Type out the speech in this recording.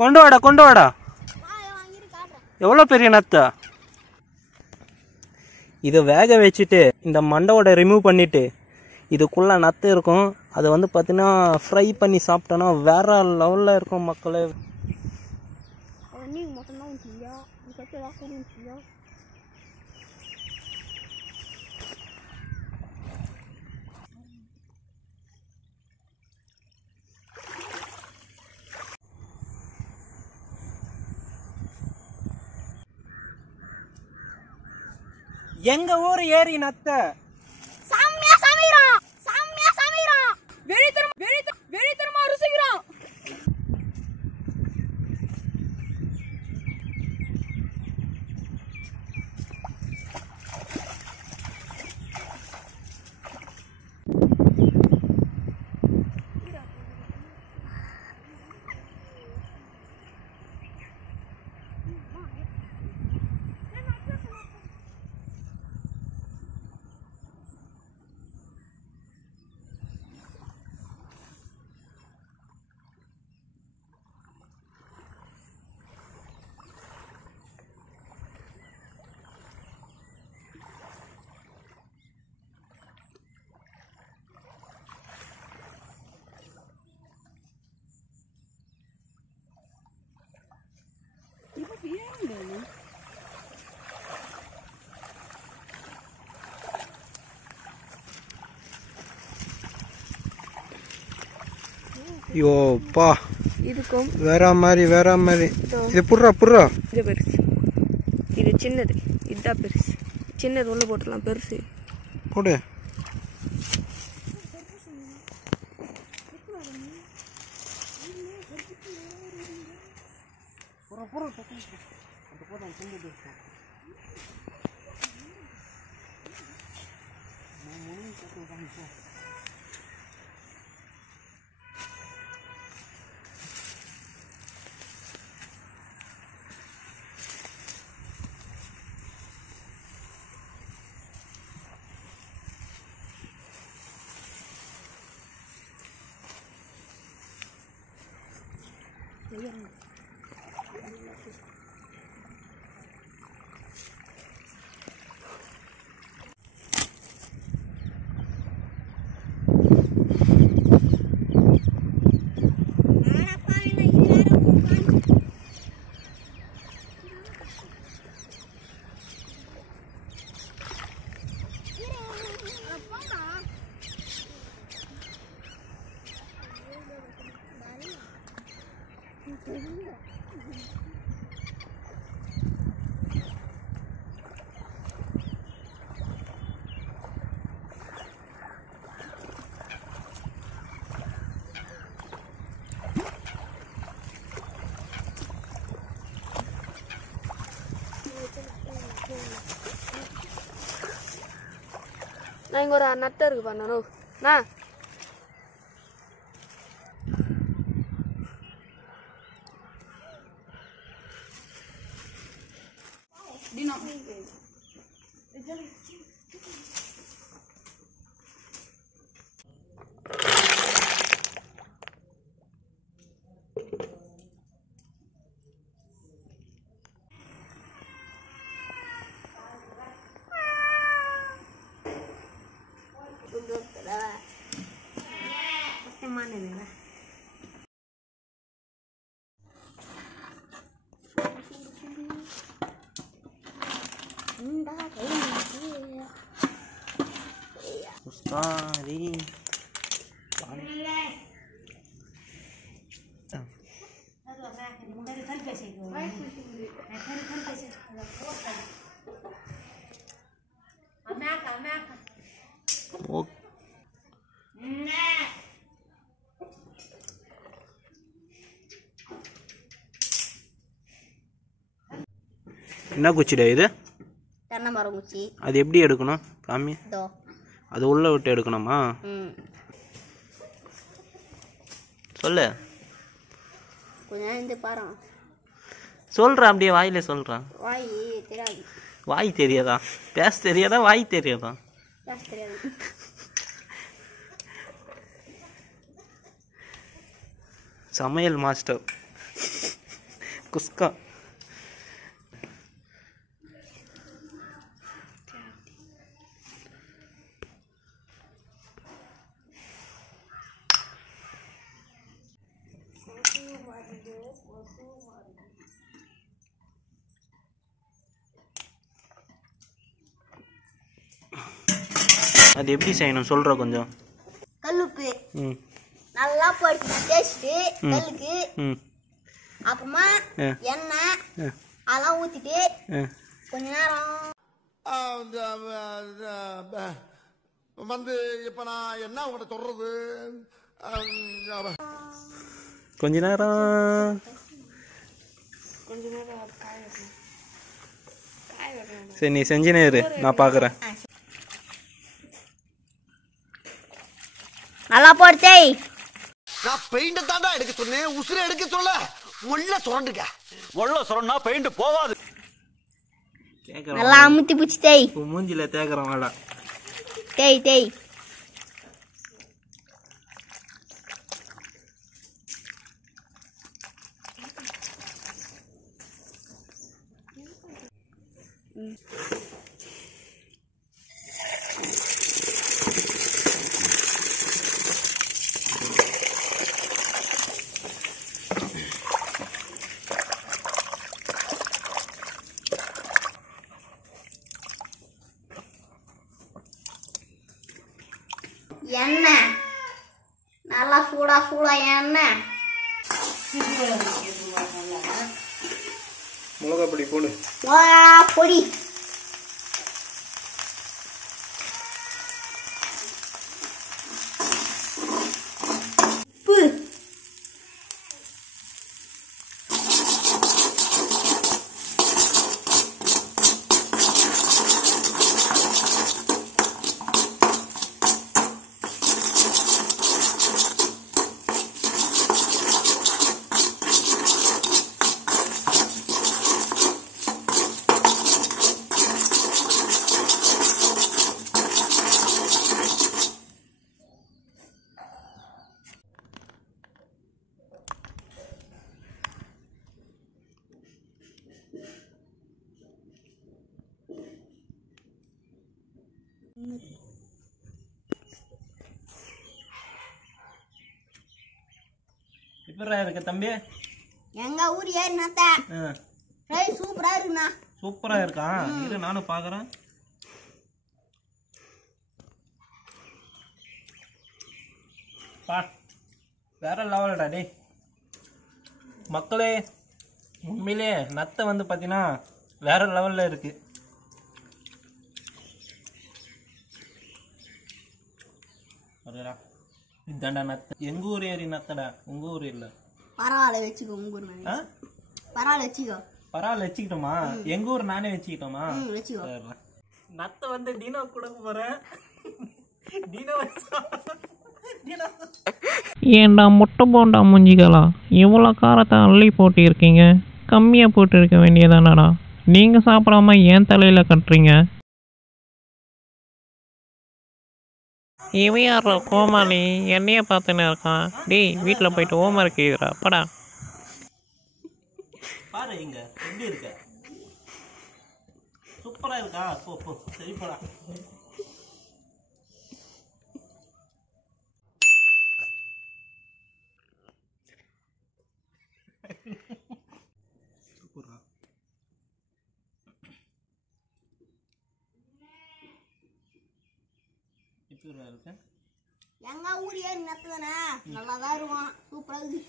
கொண்டு வாடா கொண்டு வாடா. எவ்வளோ பெரிய நத்தை. இதை வேக வச்சுட்டு இந்த மண்டையோட ரிமூவ் பண்ணிவிட்டு இதுக்குள்ளே நத்தை இருக்கும். அதை வந்து பார்த்தீங்கன்னா ஃப்ரை பண்ணி சாப்பிட்டோன்னா வேறு லெவலில் இருக்கும் மக்களே. எங்க ஊர் ஏரி நத்தை சாமியா சமைக்கிறோம், சாமியா சமைக்கிறோம், வெளித்தரமா ருசிக்கிறோம். ஐயோப்பா இதுக்கும் வேற மாதிரி இது புர்றா இது பெருசு, இது சின்னது, இதுதான் பெருசு. சின்னது உள்ள போட்டுடலாம், பெருசு போடு. நான் இங்கே ஒரு நத்தை இருக்கு பண்ணணும். நான் என்ன குச்சிடா இது? தென்னை மரம் குச்சி. அது எப்படி எடுக்கணும் காமி? அது உள்ள விட்டு எடுக்கணுமா? சொல்லு. கொஞ்சம் இந்த பாரு. சொல்றேன் அப்படியே வாயில சொல்றேன். வாய் தெரியாது. வாய் தெரியாதா? பேச தெரியாதா? வாய் தெரியாதா? பேச தெரியாது. சமையல் மாஸ்டர். குஸ்கா. அது எப்படி செய்யணும் சொல்ற கொஞ்சம். கல்லுப்பு நல்லா போட்டு தேய்ச்சிட்டு கல்லுக்கு அப்புறமா எண்ணெய் அதெல்லாம் ஊத்திட்டு கொஞ்ச நேரம் வந்து இப்ப நான் என்ன உங்கள்கிட்ட சொல்றது, கொஞ்ச நேரம் சரி நீ செஞ்சினே இரு, நான் பார்க்குறேன். நல்லா போடுதே. நான் பெயிண்ட் தாண்டா எடுக்க சொன்னேன், உசுரை எடுக்க சொல்ல முள்ள சுரண்டுக்க. முள்ள சுரண்டா பெயிண்ட் போவாது. நல்லா அமுத்தி பிடிச்சி தேய். மூஞ்சில தேய்க்கிறோம் வேலை. தேய் தேய். எண்ணெய் நல்லா சூடா எண்ணெய். மிளகா பொடி போடு. மிளகா பொடி. உப்பு. எப்படா இருக்கு தம்பி? எங்க ஊர் ஏறினாத்த ஃப்ரை சூப்பரா இருக்குண்ணா. சூப்பரா இருக்கா? இரு நானும் பார்க்குறேன். பா வேற லெவல்டா டே மக்களே. உண்மையிலே நத்தை வந்து பார்த்தீங்கன்னா வேற லெவலில் இருக்கு. இதாண்டா நத்தை. எங்க ஊர் ஏரி நத்தடா, உங்க ஊர் இல்ல. பரவாயில்ல வச்சுக்கோ. உங்க ஊர் பரவாயில்ல வச்சுக்கோ. பரவாயில்ல வச்சுக்கிட்டோமா? எங்க ஊர் நானே வச்சுக்கிட்டோமா? வச்சுக்கோ. நத்தை வந்து டினோ கொடுக்க போறேன். டினோ ஏண்டா முட்டை போண்டா முஞ்சிகளா, இவ்வளோ காரத்தை அள்ளி போட்டிருக்கீங்க, கம்மியாக போட்டு இருக்க வேண்டியதானடா. நீங்கள் சாப்பிடாம ஏன் தலையில் கட்டுறீங்க? இவன் யாரோ கோமாளி என்னையே பார்த்துன்னு இருக்கான். டேய் வீட்டில் போயிட்டு ஹோம்ஒர்க் எழுதுறா படா. பாரு இங்க எப்படி இருக்க, சூப்பரா இருக்கா? போ போ சரி போடா. சூப்பரா எப்படி இருக்க? எங்க ஊர் ஏறி நத்துதானே நல்லாதான் இருக்கும். சூப்பரா இருக்கு.